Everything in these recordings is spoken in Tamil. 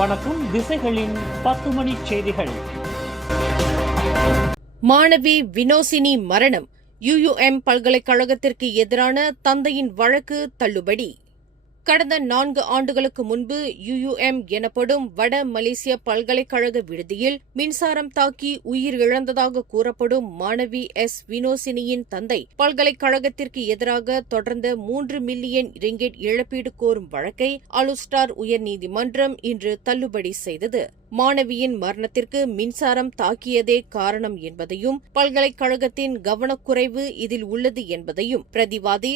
வணக்கம். திசைகளின் 10 மணி செய்திகள். மாணவி வினோசினி மரணம். UUM பல்கலைக்கழகத்திற்கு எதிரான தந்தையின் வழக்கு தள்ளுபடி. கடந்த 4 ஆண்டுகளுக்கு முன்பு UUM எனப்படும் வட மலேசிய பல்கலைக்கழக விடுதியில் மின்சாரம் தாக்கி உயிரிழந்ததாக கூறப்படும் மாணவி வினோசினியின் தந்தை பல்கலைக்கழகத்திற்கு எதிராக தொடர்ந்த 3 மில்லியன் ரிங்கெட் இழப்பீடு கோரும் வழக்கை அலுஸ்டார் உயர்நீதிமன்றம் இன்று தள்ளுபடி செய்தது. மாணவியின் மரணத்திற்கு மின்சாரம் தாக்கியதே காரணம் என்பதையும் பல்கலைக்கழகத்தின் கவனக்குறைவு இதில் உள்ளது என்பதையும் பிரதிவாதி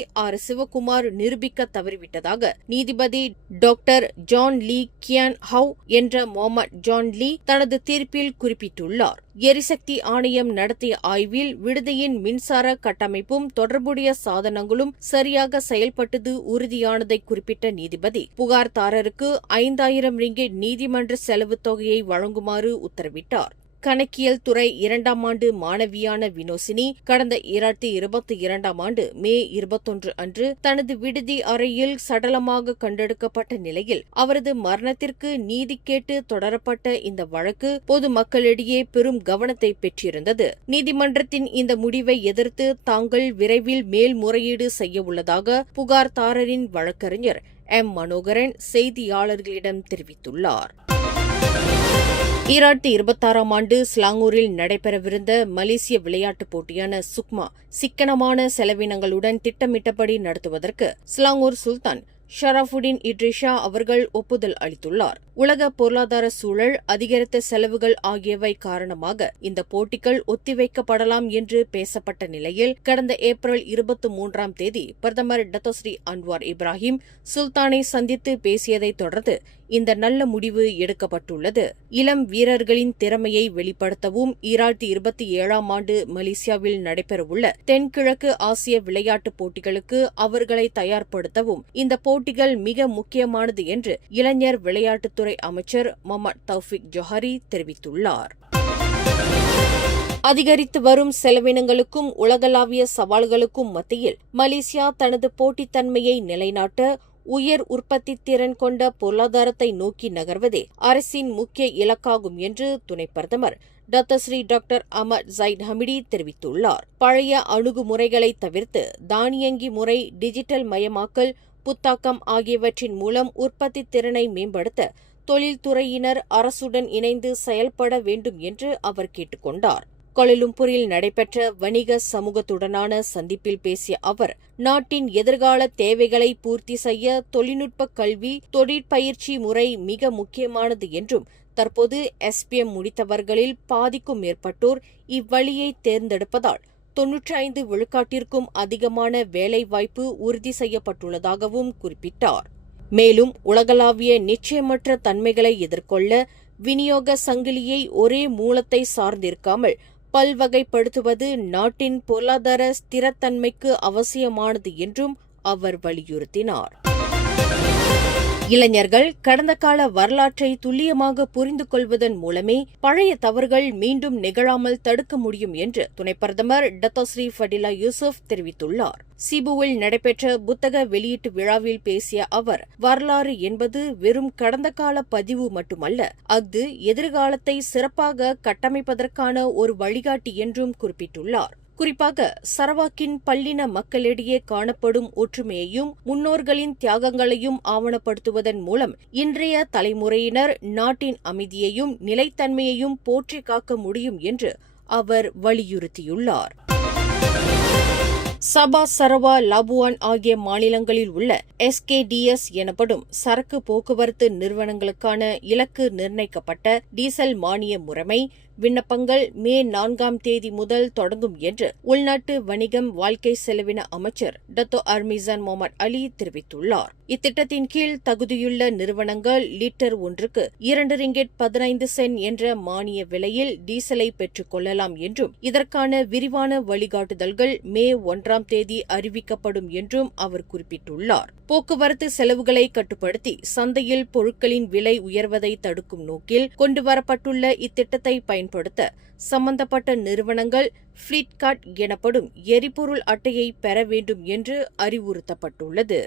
சிவகுமார் நிரூபிக்க தவறிவிட்டதாக நீதிபதி doctor John Lee Kian How என்ற முகமது ஜான் லீ தனது தீர்ப்பில் குறிப்பிட்டுள்ளார். எரிசக்தி ஆணையம் நடத்திய ஆய்வில் விடுதியின் மின்சார கட்டமைப்பும் தொடர்புடைய சாதனங்களும் சரியாக செயல்பட்டது உறுதியானதை குறிப்பிட்ட நீதிபதி புகார்தாரருக்கு 5000 ரிங்கெட் நீதிமன்ற செலவு தொகையை வழங்குமாறு உத்தரவிட்டார். கணக்கியல் துறை 2ஆம் ஆண்டு மாணவியான வினோசினி கடந்த 2022ஆம் ஆண்டு மே 21 அன்று தனது விடுதி அறையில் சடலமாக கண்டெடுக்கப்பட்ட நிலையில் அவரது மரணத்திற்கு நீதி கேட்டு தொடரப்பட்ட இந்த வழக்கு பொதுமக்களிடையே பெரும் கவனத்தை பெற்றிருந்தது. நீதிமன்றத்தின் இந்த முடிவை எதிர்த்து தாங்கள் விரைவில் மேல்முறையீடு செய்ய உள்ளதாக புகார்தாரரின் வழக்கறிஞர் மனோகரன் செய்தியாளர்களிடம் தெரிவித்துள்ளார். 2026ஆம் ஆண்டு ஸ்லாங்கூரில் நடைபெறவிருந்த மலேசிய விளையாட்டுப் போட்டியான சுக்மா சிக்கனமான செலவினங்களுடன் திட்டமிட்டபடி நடத்துவதற்கு ஸ்லாங்கூர் சுல்தான் ஷராஃபுடின் இட்ரிஷா அவர்கள் ஒப்புதல் அளித்துள்ளார். உலக பொருளாதார சூழல், அதிகரித்த செலவுகள் ஆகியவை காரணமாக இந்த போட்டிகள் ஒத்திவைக்கப்படலாம் என்று பேசப்பட்ட நிலையில் கடந்த ஏப்ரல் 23ஆம் தேதி பிரதமர் டத்தோஸ்ரீ அன்வார் இப்ராஹிம் சுல்தானை சந்தித்து பேசியதைத் தொடர்ந்து இந்த நல்ல முடிவு எடுக்கப்பட்டுள்ளது. இளம் வீரர்களின் திறமையை வெளிப்படுத்தவும் 2027ஆம் ஆண்டு மலேசியாவில் நடைபெறவுள்ள தென்கிழக்கு ஆசிய விளையாட்டுப் போட்டிகளுக்கு அவர்களை தயார்படுத்தவும் இந்த போட்டிகள் மிக முக்கியமானது என்று இளைஞர் விளையாட்டுத்துறை அமைச்சர் முகமது தௌஃபிக் ஜொஹரி தெரிவித்துள்ளார். அதிகரித்து வரும் செலவினங்களுக்கும் உலகளாவிய சவால்களுக்கும் மத்தியில் மலேசியா தனது போட்டித்தன்மையை நிலைநாட்ட உயர் உற்பத்தி திறன் கொண்ட பொருளாதாரத்தை நோக்கி நகர்வதே அரசின் முக்கிய இலக்காகும் என்று துணை பிரதமர் Dato' Sri doctor Amar Zaid Hamidi தெரிவித்துள்ளார். பழைய அணுகுமுறைகளை தவிர்த்து தானியங்கி முறை, டிஜிட்டல் மயமாக்கல், புத்தாக்கம் ஆகியவற்றின் மூலம் உற்பத்தி திறனை மேம்படுத்த தொழில்துறையினர் அரசுடன் இணைந்து செயல்பட வேண்டும் என்று அவர் கேட்டுக் கொண்டார். கோலாலம்பூரில் நடைபெற்ற வணிக சமூகத்துடனான சந்திப்பில் பேசிய அவர், நாட்டின் எதிர்கால தேவைகளை பூர்த்தி செய்ய தொழில்நுட்ப கல்வி, தொழிற்பயிற்சி முறை மிக முக்கியமானது என்றும் தற்போது SPM முடித்தவர்களில் பாதிக்கும் மேற்பட்டோர் இவ்வழியை தேர்ந்தெடுப்பதால் 95 விழுக்காட்டிற்கும் அதிகமான வேலைவாய்ப்பு உறுதி செய்யப்பட்டுள்ளதாகவும் குறிப்பிட்டார். மேலும் உலகளாவிய நிச்சயமற்ற தன்மைகளை எதிர்கொள்ள விநியோக சங்கிலியை ஒரே மூலத்தை சார்ந்திருக்காமல் பல்வகைப்படுத்துவது நாட்டின் பொருளாதார ஸ்திரத்தன்மைக்கு அவசியமானது என்றும் அவர் வலியுறுத்தினார். இளைஞர்கள் கடந்த கால வரலாற்றை துல்லியமாக புரிந்து கொள்வதன் மூலமே பழைய தவறுகள் மீண்டும் நிகழாமல் தடுக்க முடியும் என்று துணை பிரதமர் டத்தோஸ்ரீ ஃபடிலா யூசுப் தெரிவித்துள்ளார். சிபுவில் நடைபெற்ற புத்தக வெளியீட்டு விழாவில் பேசிய அவர், வரலாறு என்பது வெறும் கடந்த கால பதிவு மட்டுமல்ல, அது எதிர்காலத்தை சிறப்பாக கட்டமைப்பதற்கான ஒரு வழிகாட்டி என்றும் குறிப்பிட்டுள்ளார். குறிப்பாக சரவாக்கின் பல்லின மக்களிடையே காணப்படும் ஒற்றுமையையும் முன்னோர்களின் தியாகங்களையும் ஆவணப்படுத்துவதன் மூலம் இன்றைய தலைமுறையினர் நாட்டின் அமைதியையும் நிலைத்தன்மையையும் போற்றி காக்க முடியும் என்று அவர் வலியுறுத்தியுள்ளார். சபா, சரவா, லாபுவான் ஆகிய மாநிலங்களில் உள்ள SKDS எனப்படும் சரக்கு போக்குவரத்து நிறுவனங்களுக்கான இலக்கு நிர்ணயிக்கப்பட்ட டீசல் மானிய முறைமை விண்ணப்பங்கள் மே 4ஆம் தேதி முதல் தொடங்கும் என்று உள்நாட்டு வணிகம், வாழ்க்கை செலவின அமைச்சர் டத்தோ அர்மிசான் முகமது அலி தெரிவித்துள்ளார். இத்திட்டத்தின் கீழ் தகுதியுள்ள நிறுவனங்கள் லிட்டர் ஒன்றுக்கு 2 ரிங்கெட் 15 சென்ட் என்ற மானிய விலையில் டீசலை பெற்றுக் கொள்ளலாம் என்றும் இதற்கான விரிவான வழிகாட்டுதல்கள் மே 1ஆம் தேதி அறிவிக்கப்படும் என்றும் அவர் குறிப்பிட்டுள்ளார். போக்குவரத்து செலவுகளை கட்டுப்படுத்தி சந்தையில் பொருட்களின் விலை உயர்வதை தடுக்கும் நோக்கில் கொண்டுவரப்பட்டுள்ள இத்திட்டத்தை பயன்படுத்த சம்பந்தப்பட்ட நிறுவனங்கள் ஃபிளீட் கார்டு எனப்படும் எரிபொருள் அட்டையை பெற வேண்டும் என்று அறிவுறுத்தப்பட்டுள்ளது.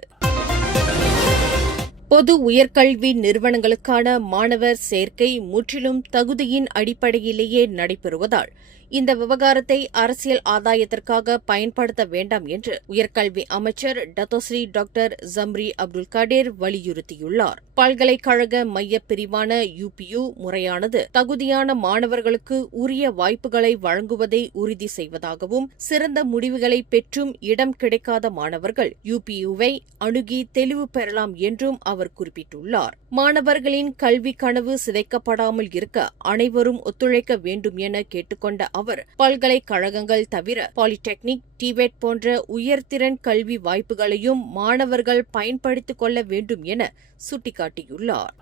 பொது உயர்கல்வி நிறுவனங்களுக்கான மாணவர் சேர்க்கை முற்றிலும் தகுதியின் அடிப்படையிலேயே நடைபெறுவதால் இந்த விவகாரத்தை அரசியல் ஆதாயத்திற்காக பயன்படுத்த வேண்டாம் என்று உயர்கல்வி அமைச்சர் Dato' Sri doctor Zambry Abdul Kadir வலியுறுத்தியுள்ளார். பல்கலைக்கழக மைய பிரிவான UPU முறையானது தகுதியான மாணவர்களுக்கு உரிய வாய்ப்புகளை வழங்குவதை உறுதி செய்வதாகவும் சிறந்த முடிவுகளை பெற்றும் இடம் கிடைக்காத மாணவர்கள் UPUவை அணுகி தெளிவு பெறலாம் என்றும் அவர் குறிப்பிட்டுள்ளார். மாணவர்களின் கல்வி கனவு சிதைக்கப்படாமல் இருக்க அனைவரும் ஒத்துழைக்க வேண்டும் என கேட்டுக்கொண்ட அவர் பல்கலைக்கழகங்கள் தவிர பாலிடெக்னிக், டிபெட் போன்ற உயர்திறன் கல்வி வாய்ப்புகளையும் மாணவர்கள் பயன்படுத்திக் கொள்ள வேண்டும் என சுட்டிக்காட்டியுள்ளார்.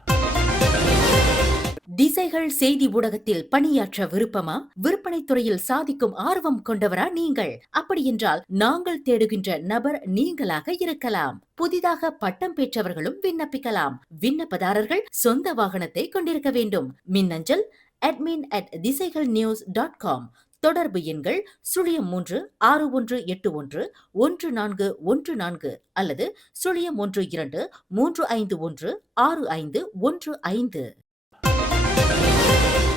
திசைகள் செய்தி ஊடகத்தில் பணியாற்ற விருப்பமா? விற்பனை துறையில் சாதிக்கும் ஆர்வம் கொண்டவரா நீங்கள்? அப்படியென்றால் நாங்கள் தேடுகின்ற நபர் நீங்களாக இருக்கலாம். புதிதாக பட்டம் பெற்றவர்களும் விண்ணப்பிக்கலாம். விண்ணப்பதாரர்கள் சொந்த வாகனத்தை கொண்டிருக்க வேண்டும். மின்னஞ்சல் admin@திசைகள்news.com. தொடர்பு எண்கள் 0361811414 அல்லது 0123516515.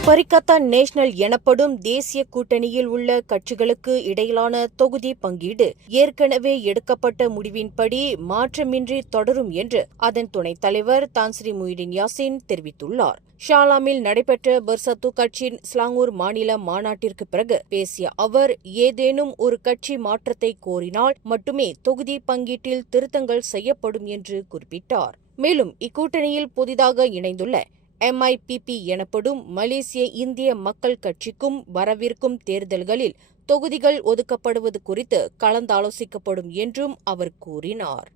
பரிகத்தான் நேஷனல் எனப்படும் தேசிய கூட்டணியில் உள்ள கட்சிகளுக்கு இடையிலான தொகுதி பங்கீடு ஏற்கனவே எடுக்கப்பட்ட முடிவின்படி மாற்றமின்றி தொடரும் என்று அதன் துணைத் தலைவர் தான்ஸ்ரீ முஹிடின் யாசின் தெரிவித்துள்ளார். ஷாலாமில் நடைபெற்ற பெர்சத்து கட்சியின் ஸ்லாங்கூர் மாநில மாநாட்டிற்கு பிறகு பேசிய அவர், ஏதேனும் ஒரு கட்சி மாற்றத்தை கோரினால் மட்டுமே தொகுதி பங்கீட்டில் திருத்தங்கள் செய்யப்படும் என்று குறிப்பிட்டார். மேலும் இக்கூட்டணியில் புதிதாக இணைந்துள்ள MIPP எனப்படும் மலேசிய இந்திய மக்கள் கட்சிக்கும் வரவிருக்கும் தேர்தல்களில் தொகுதிகள் ஒதுக்கப்படுவது குறித்து கலந்தாலோசிக்கப்படும் என்றும் அவர் கூறினார்.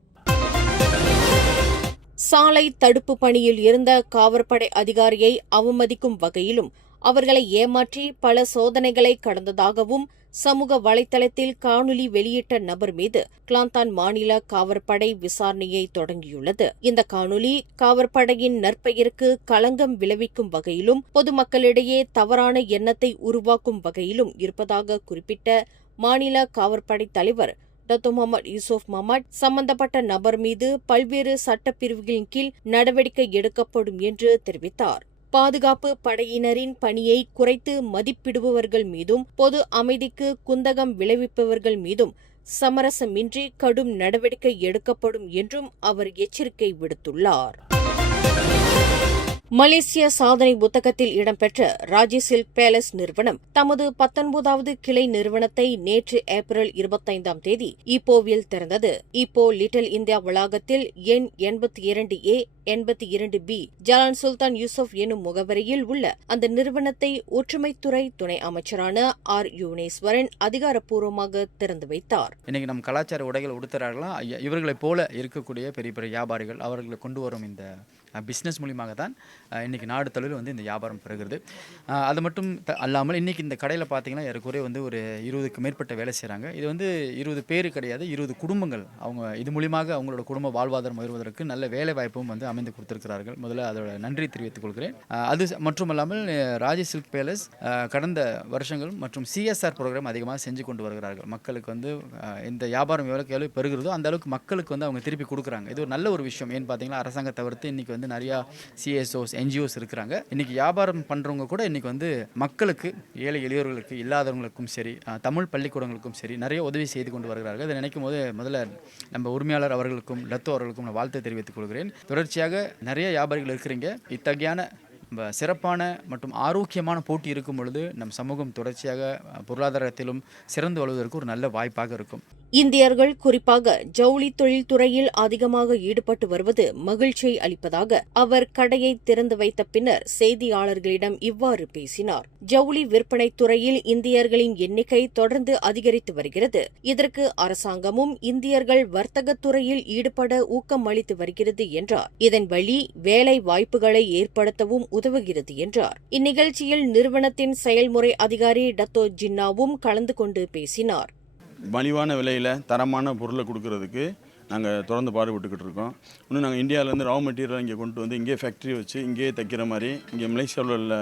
சாலை தடுப்பு பணியில் இருந்த காவற்படை அதிகாரியை அவமதிக்கும் வகையிலும் அவர்களை ஏமாற்றி பல சோதனைகளை கடந்ததாகவும் சமூக வலைதளத்தில் காணொலி வெளியிட்ட நபர் மீது கிளாந்தான் மாநில காவற்படை விசாரணையை தொடங்கியுள்ளது. இந்த காணொலி காவற்படையின் நற்பெயருக்கு களங்கம் விளைவிக்கும் வகையிலும் பொதுமக்களிடையே தவறான எண்ணத்தை உருவாக்கும் வகையிலும் இருப்பதாக குறிப்பிட்ட மாநில காவற்படை தலைவர் டத்தோ முகமது யூசுப் முகமது சம்பந்தப்பட்ட நபர் மீது பல்வேறு சட்டப்பிரிவுகளின் கீழ் நடவடிக்கை எடுக்கப்படும் என்று தெரிவித்தார். பாதுகாப்பு படையினரின் பணியை குறைத்து மதிப்பிடுபவர்கள் மீதும் பொது அமைதிக்கு குந்தகம் விளைவிப்பவர்கள் மீதும் சமரசமின்றி கடும் நடவடிக்கை எடுக்கப்படும் என்றும் அவர் எச்சரிக்கை விடுத்துள்ளார். மலேசிய சாதனை புத்தகத்தில் இடம்பெற்ற ராஜி சில்க் பேலஸ் நிறுவனம் தமது 19வது கிளை நிறுவனத்தை நேற்று ஏப்ரல் 25ஆம் தேதி ஈப்போவில் திறந்தது. ஈப்போ லிட்டில் இந்தியா வளாகத்தில் எண் 82A 82B ஜலான் சுல்தான் யூசுப் எனும் முகவரியில் உள்ள அந்த நிறுவனத்தை ஒற்றுமைத்துறை துணை அமைச்சரான R. யுவனேஸ்வரன் அதிகாரப்பூர்வமாக திறந்து வைத்தார். இன்னைக்கு நம் கலாச்சார உடைகள் உடுத்துறார்களா, இவர்களைப் போல இருக்கக்கூடிய பெரிய பெரிய வியாபாரிகள் அவர்களை கொண்டு வரும் இந்த பிஸ்னஸ் மூலியமாக தான் இன்றைக்கி நாடு தழுவில் இந்த வியாபாரம் பெறுகிறது. அது மட்டும் அல்லாமல் இன்றைக்கி இந்த கடையில் பார்த்தீங்கன்னா ஏறக்குறைய ஒரு 20க்கு மேற்பட்ட வேலை செய்கிறாங்க. இது 20 பேர் கிடையாது, 20 குடும்பங்கள். அவங்க இது மூலியமாக அவங்களோட குடும்ப வாழ்வாதாரம் உயர்வதற்கு நல்ல வேலை வாய்ப்பும் அமைந்து கொடுத்திருக்கிறார்கள். முதல்ல அதோட நன்றி தெரிவித்துக் கொள்கிறேன். அது மட்டுமல்லாமல் ராஜி சில்க் பேலஸ் கடந்த வருஷங்கள் மற்றும் CSR ப்ரோக்ராம் அதிகமாக செஞ்சு கொண்டு வருகிறார்கள். மக்களுக்கு இந்த வியாபாரம் எவ்வளோ பெறுகிறதோ அந்த அளவுக்கு மக்களுக்கு அவங்க திருப்பி கொடுக்குறாங்க. இது ஒரு நல்ல ஒரு விஷயம். ஏன்னு பார்த்தீங்கன்னா அரசாங்க தவிர்த்து இன்றைக்கி நிறையா CSOs NGOs இருக்கிறாங்க. இன்றைக்கி வியாபாரம் பண்ணுறவங்க கூட இன்றைக்கி மக்களுக்கு, ஏழை எளியோர்களுக்கு, இல்லாதவங்களுக்கும் சரி, தமிழ் பள்ளிக்கூடங்களுக்கும் சரி நிறைய உதவி செய்து கொண்டு வருகிறார்கள். இதை நினைக்கும் போது முதல்ல நம்ம உரிமையாளர் அவர்களுக்கும் லத்தோ அவர்களுக்கும் நான் வாழ்த்து தெரிவித்துக் கொள்கிறேன். தொடர்ச்சியாக நிறைய வியாபாரிகள் இருக்கிறீங்க. இத்தகையான சிறப்பான மற்றும் ஆரோக்கியமான போட்டி இருக்கும் பொழுது நம் சமூகம் தொடர்ச்சியாக பொருளாதாரத்திலும் சிறந்து வளர்வதற்கு ஒரு நல்ல வாய்ப்பாக இருக்கும். இந்தியர்கள் குறிப்பாக ஜவுளி தொழில்துறையில் அதிகமாக ஈடுபட்டு வருவது மகிழ்ச்சியை அளிப்பதாக அவர் கடையை திறந்து வைத்த பின்னர் செய்தியாளர்களிடம் இவ்வாறு பேசினார். ஜவுளி விற்பனை துறையில் இந்தியர்களின் எண்ணிக்கை தொடர்ந்து அதிகரித்து வருகிறது. இதற்கு அரசாங்கமும் இந்தியர்கள் வர்த்தகத் துறையில் ஈடுபட ஊக்கம் அளித்து வருகிறது என்றார். இதன் வழி வேலை வாய்ப்புகளை ஏற்படுத்தவும் உதவுகிறது என்றார். இந்நிகழ்ச்சியில் நிறுவனத்தின் செயல்முறை அதிகாரி டத்தோ ஜின்னாவும் கலந்து கொண்டு பேசினார். மலிவான விலையில் தரமான பொருளை கொடுக்கறதுக்கு நாங்கள் தொடர்ந்து பாடுபட்டுக்கிட்டு இருக்கோம். இன்னும் நாங்கள் இந்தியாவிலேருந்து ரா மெட்டீரியல் இங்கே கொண்டு வந்து இங்கே ஃபேக்ட்ரி வச்சு இங்கேயே தைக்கிற மாதிரி இங்கே மலேசியாவில் உள்ள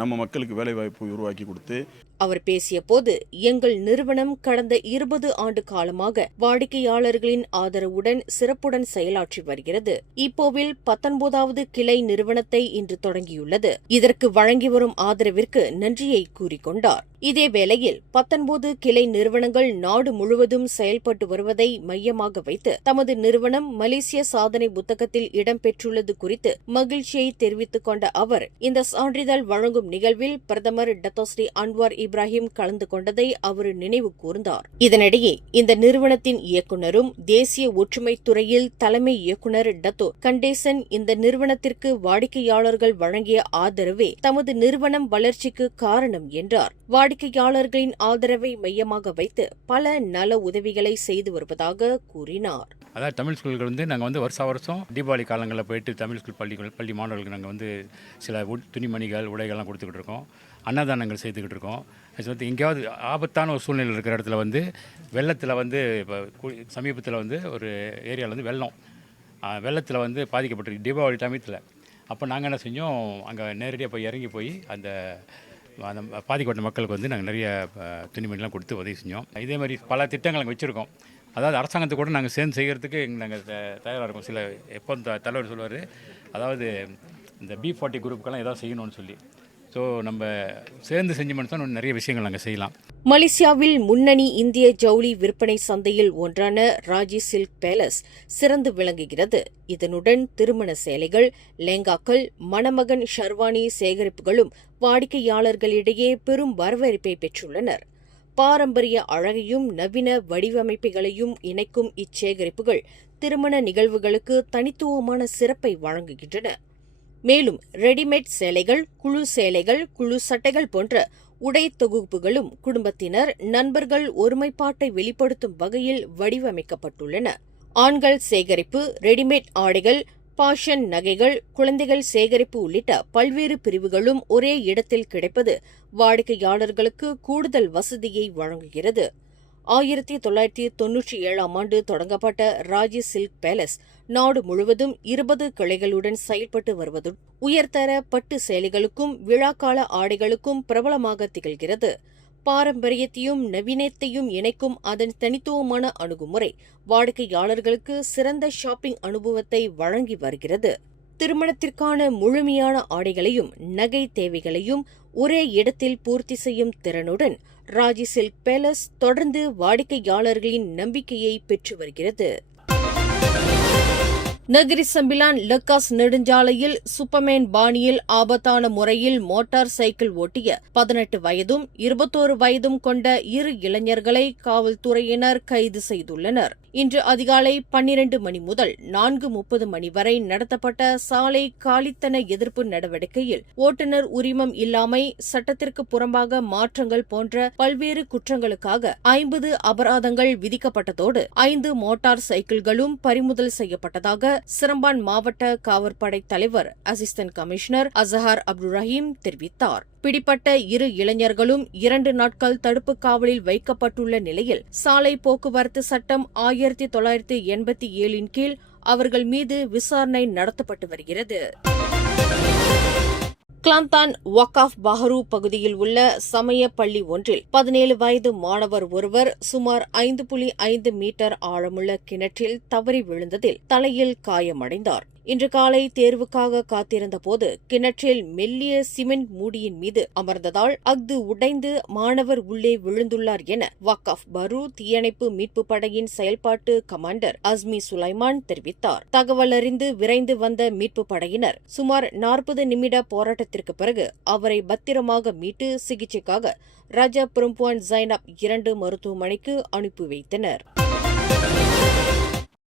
நம்ம மக்களுக்கு வேலைவாய்ப்பு உருவாக்கி கொடுத்து அவர் பேசியபோது, எங்கள் நிறுவனம் கடந்த 20 ஆண்டு காலமாக வாடிக்கையாளர்களின் ஆதரவுடன் சிறப்புடன் செயலாற்றி வருகிறது. இப்போவில் 19வது கிளை நிறுவனத்தை இன்று தொடங்கியுள்ளது. இதற்கு வழங்கி வரும் ஆதரவிற்கு நன்றியை கூறிக்கொண்டார். இதேவேளையில் 19 கிளை நிறுவனங்கள் நாடு முழுவதும் செயல்பட்டு வருவதை மையமாக வைத்து தமது நிறுவனம் மலேசிய சாதனை புத்தகத்தில் இடம்பெற்றுள்ளது குறித்து மகிழ்ச்சியை தெரிவித்துக் கொண்ட அவர், இந்த சான்றிதழ் வழங்கும் நிகழ்வில் பிரதமர் டத்தோஸ்ரீ அன்வார் இப்ராஹிம் கலந்து கொண்டதை அவர் நினைவு கூர்ந்தார். இதனிடையே இந்த நிறுவனத்தின் இயக்குநரும் தேசிய ஒற்றுமை துறையில் தலைமை இயக்குநர் டத்தோ கண்டேசன் இந்த நிறுவனத்திற்கு வாடிக்கையாளர்கள் வழங்கிய ஆதரவே தமது நிறுவனம் வளர்ச்சிக்கு காரணம் என்றார். வாடிக்கையாளர்களின் ஆதரவை மையமாக வைத்து பல நல உதவிகளை செய்து வருவதாக கூறினார். அதாவது தமிழ் ஸ்கூல்கள் நாங்கள் வருஷம் தீபாவளி காலங்களில் போயிட்டு தமிழ் ஸ்கூல் பள்ளி மாணவர்களுக்கு நாங்கள் சில துணிமணிகள் உடைகள்லாம் கொடுத்துக்கிட்டு இருக்கோம். அன்னதானங்கள் செய்துக்கிட்டு இருக்கோம். அது எங்கேயாவது ஆபத்தான ஒரு சூழ்நிலை இருக்கிற இடத்துல வெள்ளத்தில் இப்போ சமீபத்தில் ஒரு ஏரியாவில் வெள்ளத்தில் பாதிக்கப்பட்டிருக்கு தீபாவளி சமயத்தில். அப்போ நாங்கள் என்ன செஞ்சோம், அங்கே நேரடியாக இறங்கி போய் அந்த பாதிக்கப்பட்ட மக்களுக்கு நாங்கள் நிறைய துணிமணிலாம் கொடுத்து உதவி செஞ்சோம். இதே மாதிரி பல திட்டங்கள் நாங்கள் வச்சுருக்கோம். அதாவது அரசாங்கத்தை கூட நாங்கள் சேர்ந்து செய்கிறதுக்கு நாங்கள் தயாராக இருக்கோம். சில எப்போ தலைவர் சொல்லுவார், அதாவது இந்த B40 குரூப்புக்கெல்லாம் ஏதாவது செய்யணும்னு சொல்லி. ஸோ நம்ம சேர்ந்து செஞ்சோம்னு தான் நிறைய விஷயங்கள் நாங்கள் செய்யலாம். மலேசியாவில் முன்னணி இந்திய ஜவுளி விற்பனை சந்தையில் ஒன்றான ராஜி சில்க் பேலஸ் சிறந்து விளங்குகிறது. இதனுடன் திருமண சேலைகள், லெங்காக்கள், மணமகன் ஷர்வானி சேகரிப்புகளும் வாடிக்கையாளர்களிடையே பெரும் வரவேற்பை பெற்றுள்ளனர். பாரம்பரிய அழகையும் நவீன வடிவமைப்புகளையும் இணைக்கும் இச்சேகரிப்புகள் திருமண நிகழ்வுகளுக்கு தனித்துவமான சிறப்பை வழங்குகின்றன. மேலும் ரெடிமேட் சேலைகள், குழு சட்டைகள் போன்ற உடை தொகுப்புகளும் குடும்பத்தினர், நண்பர்கள் ஒருமைப்பாட்டை வெளிப்படுத்தும் வகையில் வடிவமைக்கப்பட்டுள்ளன. ஆண்கள் சேகரிப்பு, ரெடிமேட் ஆடைகள், பாஷன் நகைகள், குழந்தைகள் சேகரிப்பு உள்ளிட்ட பல்வேறு பிரிவுகளும் ஒரே இடத்தில் கிடைப்பது வாடிக்கையாளர்களுக்கு கூடுதல் வசதியை வழங்குகிறது. 1997ஆம் ஆண்டு தொடங்கப்பட்ட ராஜி சில்க் பேலஸ் நாடு முழுவதும் 20 கிளைகளுடன் செயல்பட்டு வருவதுடன் உயர்தர பட்டு சேலைகளுக்கும் விழாக்கால ஆடைகளுக்கும் பிரபலமாக திகழ்கிறது. பாரம்பரியத்தையும் நவீனத்தையும் இணைக்கும் அதன் தனித்துவமான அணுகுமுறை வாடிக்கையாளர்களுக்கு சிறந்த ஷாப்பிங் அனுபவத்தை வழங்கி வருகிறது. திருமணத்திற்கான முழுமையான ஆடைகளையும் நகை தேவைகளையும் ஒரே இடத்தில் பூர்த்தி செய்யும் திறனுடன் ராஜி சில்க் பேலஸ் தொடர்ந்து வாடிக்கையாளர்களின் நம்பிக்கையை பெற்று வருகிறது. நகரி சம்பிலான் லக்காஸ் நெடுஞ்சாலையில் சூப்பர்மேன் பாணியில் ஆபத்தான முறையில் மோட்டார் சைக்கிள் ஓட்டிய 18 வயதும் 21 வயதும் கொண்ட 2 இளைஞர்களை காவல்துறையினர் கைது செய்துள்ளனர். இன்று அதிகாலை 12 மணி முதல் 4:30 மணி வரை நடத்தப்பட்ட சாலை காலித்தன எதிர்ப்பு நடவடிக்கையில் ஓட்டுநர் உரிமம் இல்லாமை, சட்டத்திற்கு புறம்பாக மாற்றங்கள் போன்ற பல்வேறு குற்றங்களுக்காக 50 அபராதங்கள் விதிக்கப்பட்டதோடு 5 மோட்டார் சைக்கிள்களும் பறிமுதல் செய்யப்பட்டதாக சிரம்பான் மாவட்ட காவற்படை தலைவர் அசிஸ்டன்ட் கமிஷனர் அசஹார் அப்துல் ரஹீம் தெரிவித்தார். பிடிப்பட்ட 2 இளைஞர்களும் 2 நாட்கள் தடுப்பு காவலில் வைக்கப்பட்டுள்ள நிலையில் சாலை போக்குவரத்து சட்டம் 1987 கீழ் அவர்கள் மீது விசாரணை நடத்தப்பட்டு வருகிறது. கிளாந்தான் வக்காஃப் பஹரு பகுதியில் உள்ள சமய பள்ளி ஒன்றில் 17 வயது மாணவர் ஒருவர் சுமார் 5.5 மீட்டர் ஆழமுள்ள கிணற்றில் தவறி விழுந்ததில் தலையில் காயமடைந்தார். இன்று காலை தேர்வுக்காக காத்திருந்தபோது கிணற்றில் மெல்லிய சிமெண்ட் மூடியின் மீது அமர்ந்ததால் அஃது உடைந்து மாணவர் உள்ளே விழுந்துள்ளார் என வக்காஃப் பஹரு தீயணைப்பு மீட்பு படையின் செயல்பாட்டு கமாண்டர் அஸ்மி சுலைமான் தெரிவித்தார். தகவல் அறிந்து விரைந்து வந்த மீட்பு படையினர் சுமார் 40 நிமிட போராட்டத்திற்கு பிறகு அவரை பத்திரமாக மீட்டு சிகிச்சைக்காக ராஜா பெரும்புவான் ஜைனப் 2 மருத்துவமனைக்கு அனுப்பி வைத்தனர்.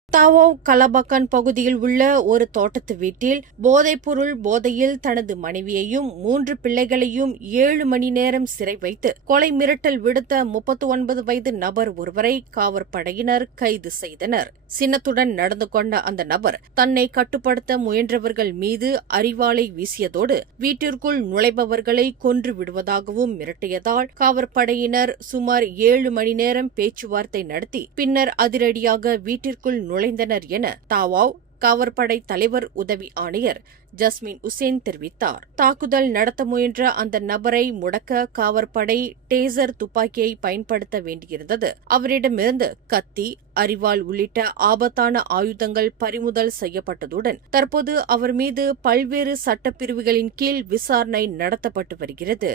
தாவோ கலபக்கான் பகுதியில் உள்ள ஒரு தோட்டத்து வீட்டில் போதைப்பொருள் போதையில் தனது மனைவியையும் 3 பிள்ளைகளையும் 7 மணி நேரம் சிறை வைத்து கொலை மிரட்டல் விடுத்த 39 வயது நபர் ஒருவரை காவற்படையினர் கைது செய்தனர். சினத்துடன் நடந்து கொண்ட அந்த நபர் தன்னை கட்டுப்படுத்த முயன்றவர்கள் மீது அரிவாளை வீசியதோடு வீட்டிற்குள் நுழைபவர்களை கொன்று விடுவதாகவும் மிரட்டியதால் காவற்படையினர் சுமார் 7 மணி நேரம் பேச்சுவார்த்தை நடத்தி பின்னர் அதிரடியாக வீட்டிற்குள் நுழைந்தனர் என தாவாவ் காவற்படை தலைவர் உதவி ஆணையர் ஜஸ்மின் உசேன் தெரிவித்தார். தாக்குதல் நடத்த முயன்ற அந்த நபரை முடக்க காவற்படை டேசர் துப்பாக்கியை பயன்படுத்த வேண்டியிருந்தது. அவரிடமிருந்து கத்தி, அரிவாள் உள்ளிட்ட ஆபத்தான ஆயுதங்கள் பறிமுதல் செய்யப்பட்டதுடன் தற்போது அவர் மீது பல்வேறு சட்டப்பிரிவுகளின் கீழ் விசாரணை நடத்தப்பட்டு வருகிறது.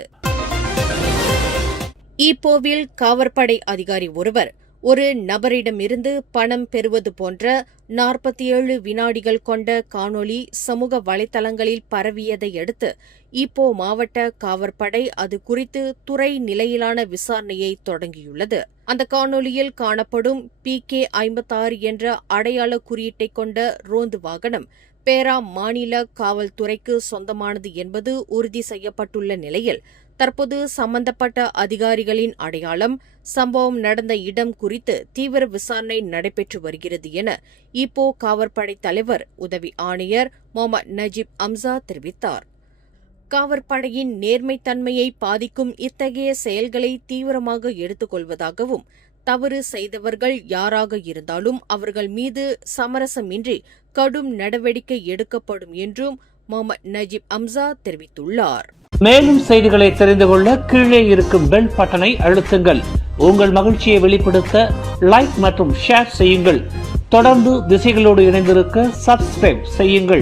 ஈப்போவில் காவற்படை அதிகாரி ஒருவர் ஒரு நபரிடமிருந்து பணம் பெறுவது போன்ற 47 வினாடிகள் கொண்ட காணொளி சமூக வலைதளங்களில் பரவியதை அடுத்து ஈப்போ மாவட்ட காவற்படை அது குறித்து துறை நிலையிலான விசாரணையை தொடங்கியுள்ளது. அந்த காணொளியில் காணப்படும் PK56 என்ற அடையாள குறியீட்டை கொண்ட ரோந்து வாகனம் பேரா மாநில காவல்துறைக்கு சொந்தமானது என்பது உறுதி செய்யப்பட்டுள்ள நிலையில் தற்போது சம்பந்தப்பட்ட அதிகாரிகளின் அடையாளம், சம்பவம் நடந்த இடம் குறித்து தீவிர விசாரணை நடைபெற்று வருகிறது என ஈப்போ காவற்படை தலைவர் உதவி ஆணையர் முகமது நஜீப் அம்சா தெரிவித்தார். காவற்படையின் நேர்மைத்தன்மையை பாதிக்கும் இத்தகைய செயல்களை தீவிரமாக எடுத்துக்கொள்வதாகவும் தவறு செய்தவர்கள் யாராக இருந்தாலும் அவர்கள் மீது சமரசமின்றி கடும் நடவடிக்கை எடுக்கப்படும் என்றும் முகமது நஜீப் அம்சா தெரிவித்துள்ளார். மேலும் செய்திகளை தெரிந்து கொள்ள கீழே இருக்கும் பெல் பட்டனை அழுத்துங்கள். உங்கள் மகிழ்ச்சியை வெளிப்படுத்த லைக் மற்றும் ஷேர் செய்யுங்கள். தொடர்ந்து திசைகளோடு இணைந்திருக்க சப்ஸ்கிரைப் செய்யுங்கள்.